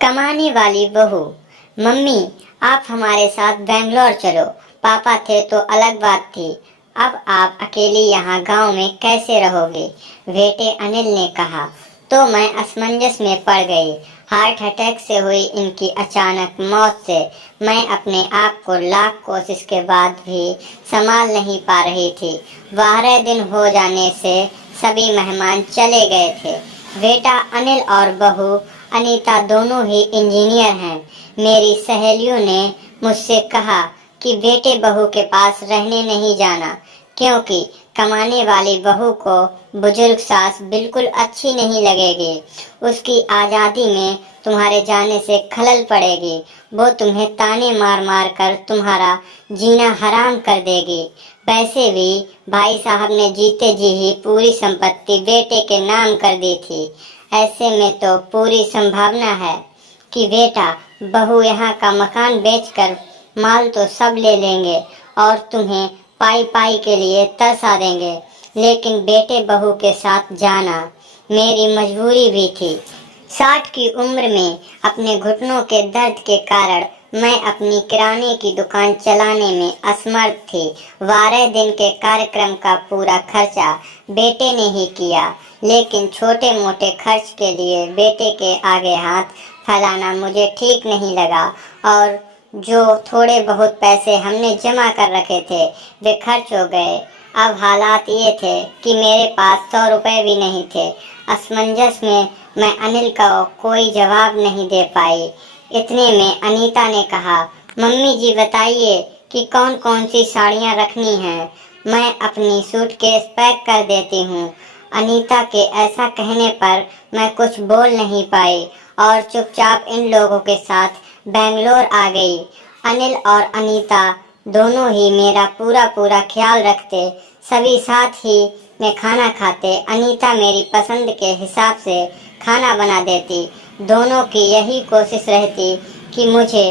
कमाने वाली बहू। मम्मी, आप हमारे साथ बेंगलोर चलो। पापा थे तो अलग बात थी, अब आप अकेली यहाँ गांव में कैसे रहोगे? बेटे अनिल ने कहा। तो मैं असमंजस में पड़ गई। हार्ट अटैक से हुई इनकी अचानक मौत से मैं अपने आप को लाख कोशिश के बाद भी संभाल नहीं पा रही थी। 12 दिन हो जाने से सभी मेहमान चले गए थे। बेटा अनिल और बहू अनीता दोनों ही इंजीनियर हैं। मेरी सहेलियों ने मुझसे कहा कि बेटे बहू के पास रहने नहीं जाना, क्योंकि कमाने वाली बहू को बुजुर्ग सास बिल्कुल अच्छी नहीं लगेगी। उसकी आज़ादी में तुम्हारे जाने से खलल पड़ेगी। वो तुम्हें ताने मार मार कर तुम्हारा जीना हराम कर देगी। वैसे भी भाई साहब ने जीते जी ही पूरी संपत्ति बेटे के नाम कर दी थी। ऐसे में तो पूरी संभावना है कि बेटा बहू यहाँ का मकान बेचकर माल तो सब ले लेंगे और तुम्हें पाई पाई के लिए तरसा देंगे। लेकिन बेटे बहू के साथ जाना मेरी मजबूरी भी थी। 60 की उम्र में अपने घुटनों के दर्द के कारण मैं अपनी किराने की दुकान चलाने में असमर्थ थी। 12 दिन के कार्यक्रम का पूरा खर्चा बेटे ने ही किया, लेकिन छोटे मोटे खर्च के लिए बेटे के आगे हाथ फैलाना मुझे ठीक नहीं लगा। और जो थोड़े बहुत पैसे हमने जमा कर रखे थे वे खर्च हो गए। अब हालात ये थे कि मेरे पास 100 रुपए भी नहीं थे। असमंजस में मैं अनिल का कोई जवाब नहीं दे पाई। इतने में अनीता ने कहा, मम्मी जी बताइए कि कौन कौन सी साड़ियाँ रखनी हैं, मैं अपनी सूटकेस पैक कर देती हूँ। अनीता के ऐसा कहने पर मैं कुछ बोल नहीं पाई और चुपचाप इन लोगों के साथ बेंगलोर आ गई। अनिल और अनीता दोनों ही मेरा पूरा ख्याल रखते। सभी साथ ही में खाना खाते। अनीता मेरी पसंद के हिसाब से खाना बना देती। दोनों की यही कोशिश रहती कि मुझे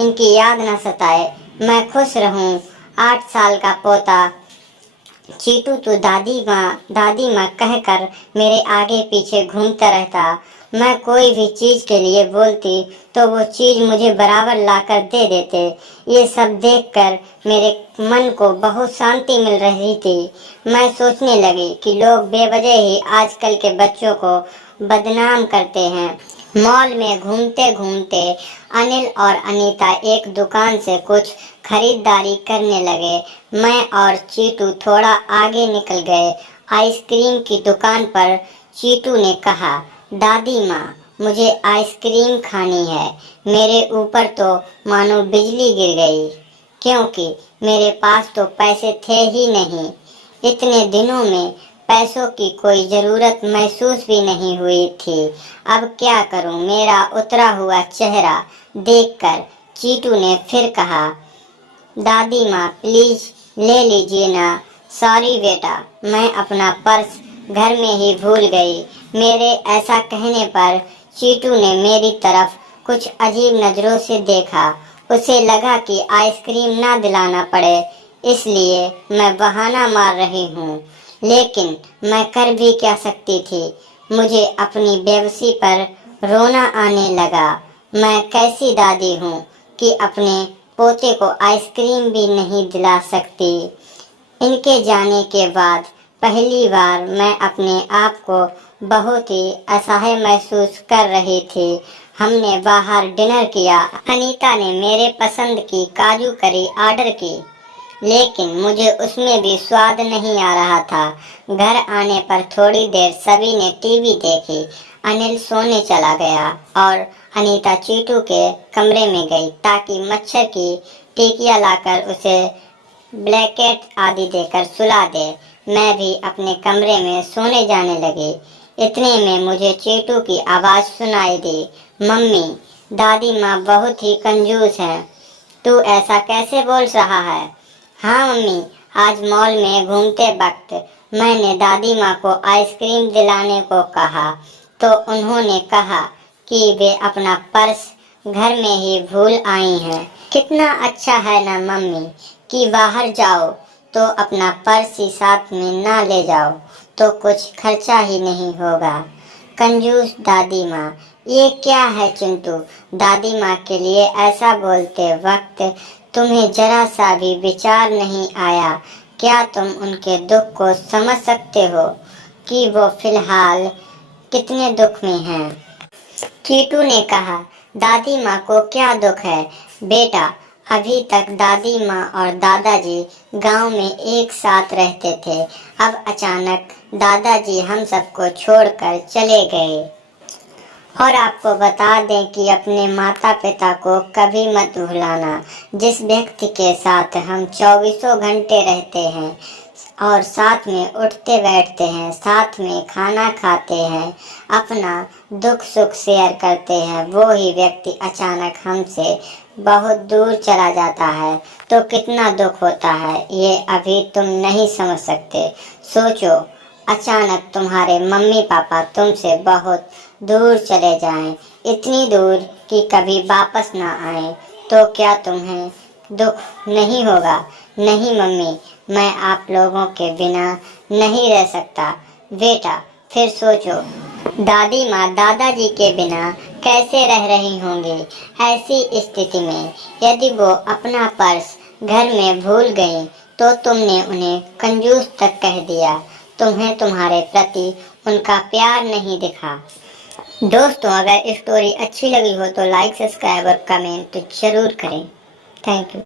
इनकी याद न सताए, मैं खुश रहूं। 8 साल का पोता चीटू तो दादी माँ कहकर मेरे आगे पीछे घूमता रहता। मैं कोई भी चीज के लिए बोलती तो वो चीज मुझे बराबर लाकर दे देते। ये सब देखकर मेरे मन को बहुत शांति मिल रही थी। मैं सोचने लगी कि लोग बेवजह ही आजकल के बच्चों को बदनाम करते हैं। मॉल में घूमते घूमते अनिल और अनीता एक दुकान से कुछ खरीदारी करने लगे। मैं और चीटू थोड़ा आगे निकल गए। आइसक्रीम की दुकान पर चीटू ने कहा, दादी माँ मुझे आइसक्रीम खानी है। मेरे ऊपर तो मानो बिजली गिर गई, क्योंकि मेरे पास तो पैसे थे ही नहीं। इतने दिनों में पैसों की कोई ज़रूरत महसूस भी नहीं हुई थी। अब क्या करूं? मेरा उतरा हुआ चेहरा देखकर चीटू ने फिर कहा, दादी माँ प्लीज ले लीजिए ना। सॉरी बेटा, मैं अपना पर्स घर में ही भूल गई। मेरे ऐसा कहने पर चीटू ने मेरी तरफ कुछ अजीब नज़रों से देखा। उसे लगा कि आइसक्रीम ना दिलाना पड़े, इसलिए मैं बहाना मार रही हूँ। लेकिन मैं कर भी क्या सकती थी? मुझे अपनी बेबसी पर रोना आने लगा। मैं कैसी दादी हूँ कि अपने पोते को आइसक्रीम भी नहीं दिला सकती। इनके जाने के बाद पहली बार मैं अपने आप को बहुत ही असहाय महसूस कर रही थी। हमने बाहर डिनर किया। अनीता ने मेरे पसंद की काजू करी ऑर्डर की, लेकिन मुझे उसमें भी स्वाद नहीं आ रहा था। घर आने पर थोड़ी देर सभी ने टीवी देखी। अनिल सोने चला गया और अनीता चीटू के कमरे में गई ताकि मच्छर की टिकिया लाकर उसे ब्लैंकेट आदि देकर सुला दे। मैं भी अपने कमरे में सोने जाने लगी। इतने में मुझे चीटू की आवाज़ सुनाई दी, मम्मी दादी माँ बहुत ही कंजूस है। तू ऐसा कैसे बोल रहा है? हाँ मम्मी, आज मॉल में घूमते वक्त मैंने दादी माँ को आइसक्रीम दिलाने को कहा तो उन्होंने कहा कि वे अपना पर्स घर में ही भूल आई हैं। कितना अच्छा है ना मम्मी कि बाहर जाओ तो अपना पर्स ही साथ में ना ले जाओ तो कुछ खर्चा ही नहीं होगा। कंजूस दादी माँ, ये क्या है चिंटू? दादी माँ के लिए ऐसा बोलते वक्त तुम्हें जरा सा भी विचार नहीं आया? क्या तुम उनके दुख को समझ सकते हो कि वो फिलहाल कितने दुख में हैं? कीटू ने कहा, दादी माँ को क्या दुख है बेटा? अभी तक दादी माँ और दादाजी गांव में एक साथ रहते थे। अब अचानक दादाजी हम सबको छोड़कर चले गए। और आपको बता दें कि अपने माता पिता को कभी मत भुलाना, जिस व्यक्ति के साथ हम 24 घंटे रहते हैं और साथ में उठते बैठते हैं, साथ में खाना खाते हैं, अपना दुख सुख शेयर करते हैं, वो ही व्यक्ति अचानक हमसे बहुत दूर चला जाता है तो कितना दुख होता है, ये अभी तुम नहीं समझ सकते। सोचो, अचानक तुम्हारे मम्मी पापा तुमसे बहुत दूर चले जाएं, इतनी दूर कि कभी वापस ना आए, तो क्या तुम्हें दुख नहीं होगा? नहीं मम्मी, मैं आप लोगों के बिना नहीं रह सकता। बेटा, फिर सोचो, दादी माँ दादाजी के बिना कैसे रह रही होंगी? ऐसी स्थिति में यदि वो अपना पर्स घर में भूल गई तो तुमने उन्हें कंजूस तक कह दिया। तुम्हें तुम्हारे प्रति उनका प्यार नहीं दिखा। दोस्तों, अगर स्टोरी अच्छी लगी हो तो लाइक, सब्सक्राइब और कमेंट जरूर करें। Thank you.